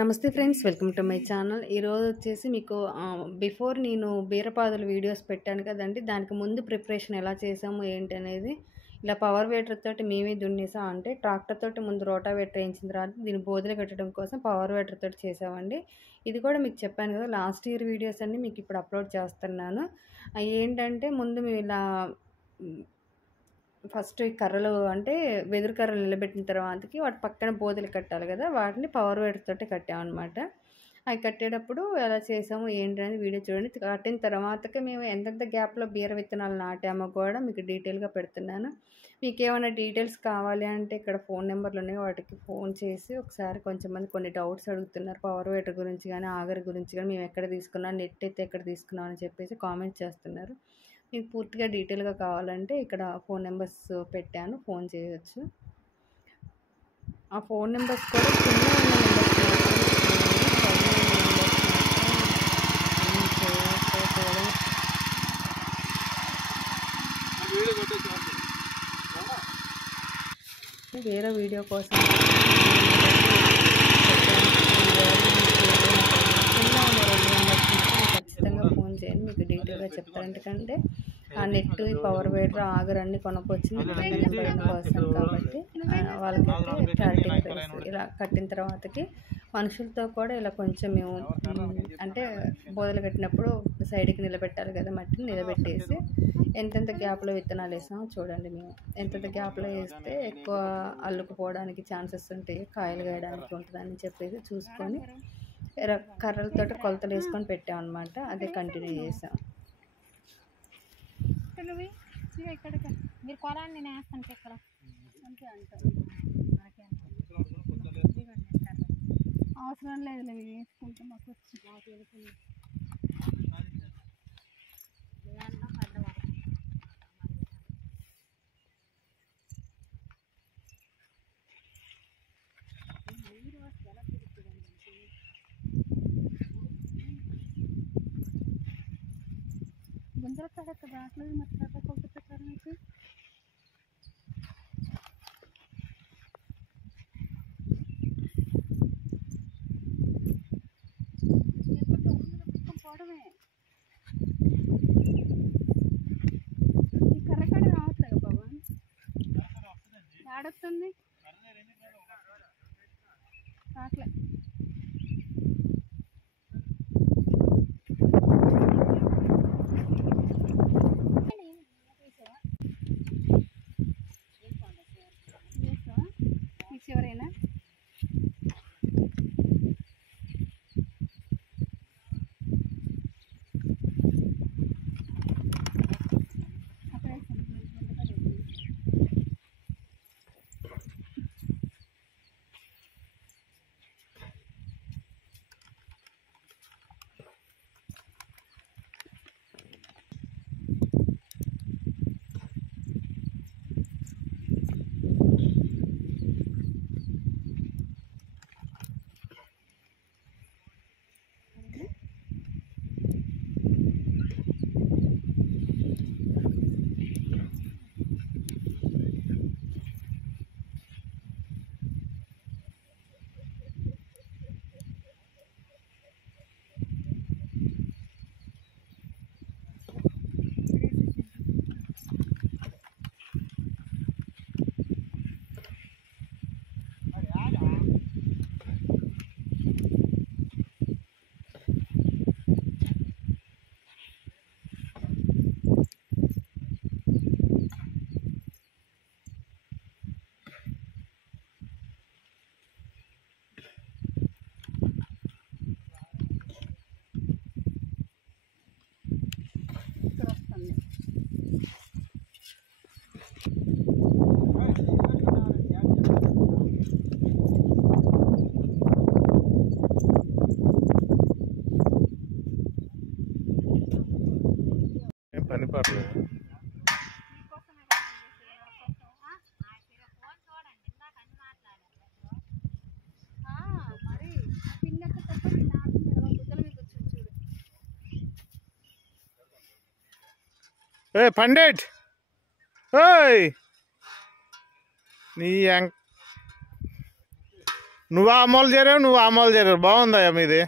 నమస్తే friends, welcome to my channel. ఈరోజు వచ్చేసి మీకు బిఫోర్ నేను బీరపాదుల వీడియోస్ పెట్టాను కదండి. దానికి ముందు ప్రిపరేషన్ ఎలా చేసాము ఏంటి అనేది ఇలా పవర్ వేటర్ తోటి మేమే దున్నేసాం. అంటే ట్రాక్టర్ తోటి ముందు రోటావేటర్ వేయించిన తర్వాత దీన్ని బోదెలు కట్టడం కోసం పవర్ వేటర్ తోటి చేసామండి. ఇది కూడా మీకు చెప్పాను కదా, లాస్ట్ ఇయర్ వీడియోస్ అన్నీ మీకు ఇప్పుడు అప్లోడ్ చేస్తున్నాను. ఏంటంటే ముందు మేము ఇలా ఫస్ట్ ఈ కర్రలు అంటే వెదురు కర్రలు నిలబెట్టిన తర్వాతకి వాటి పక్కన బోదెలు కట్టాలి కదా, వాటిని పవర్ వేటర్ తోటి కట్టామన్నమాట. అవి కట్టేటప్పుడు ఎలా చేసాము ఏంటి అనేది వీడియో చూడండి. కట్టిన తర్వాతకి మేము ఎంతెంత గ్యాప్లో బీర విత్తనాలు నాటామో కూడా మీకు డీటెయిల్గా పెడుతున్నాను. మీకు ఏమైనా డీటెయిల్స్ కావాలి అంటే ఇక్కడ ఫోన్ నెంబర్లు ఉన్నాయి, వాటికి ఫోన్ చేసి ఒకసారి కొంచెంమంది కొన్ని డౌట్స్ అడుగుతున్నారు పవర్ వేటర్ గురించి కానీ ఆగరి గురించి కానీ, మేము ఎక్కడ తీసుకున్నాం, నెట్ అయితే ఎక్కడ తీసుకున్నాం అని చెప్పేసి కామెంట్ చేస్తున్నారు. మీకు పూర్తిగా డీటెయిల్గా కావాలంటే ఇక్కడ ఫోన్ నెంబర్స్ పెట్టాను, ఫోన్ చేయవచ్చు. ఆ ఫోన్ నెంబర్స్ కూడా చిన్న ఉన్న నెంబర్స్ వేరే వీడియో కోసం ఖచ్చితంగా ఫోన్ చేయండి, మీకు డీటెయిల్గా చెప్తారు. ఎందుకంటే ఆ నెట్ పవర్ వేటర్ ఆగర్ అన్ని కొనుక్కొచ్చింది కోసం కాబట్టి వాళ్ళకైతే క్లారిటీ ప్రైస్. ఇలా కట్టిన తర్వాతకి మనుషులతో కూడా ఇలా కొంచెం మేము అంటే బోదలు కట్టినప్పుడు సైడ్కి నిలబెట్టాలి కదా, మట్టిని నిలబెట్టేసి ఎంతెంత గ్యాప్లో విత్తనాలు వేసామో చూడండి. మేము ఎంతెంత గ్యాప్లో వేస్తే ఎక్కువ అల్లుకుపోవడానికి ఛాన్సెస్ ఉంటాయి, కాయలు కాయడానికి ఉంటుందని చెప్పేసి చూసుకొని కర్రలతో కొలతలు వేసుకొని పెట్టామన్నమాట. అదే కంటిన్యూ చేసాం. మీరు కొలాన్ని నేను వేస్తాను ఇక్కడ అవసరం లేదు, వేసుకుంటాం. మాకు వచ్చి గుంజల కడక రావట్లేదు, మరి కర్ర కొలత పెట్టారు మీకు. పోవడమే ఈ కర్ర కడ రావట్లేదు బాబా, ఆడొస్తుంది రావట్లే. చివరైనా పని పర్లేదు. ఏ పండిట్, ఓయ్ నువ్వు ఆ మూల చేరావు, నువ్వు ఆ మూల చేరావు. బాగుందయ్యా మీది.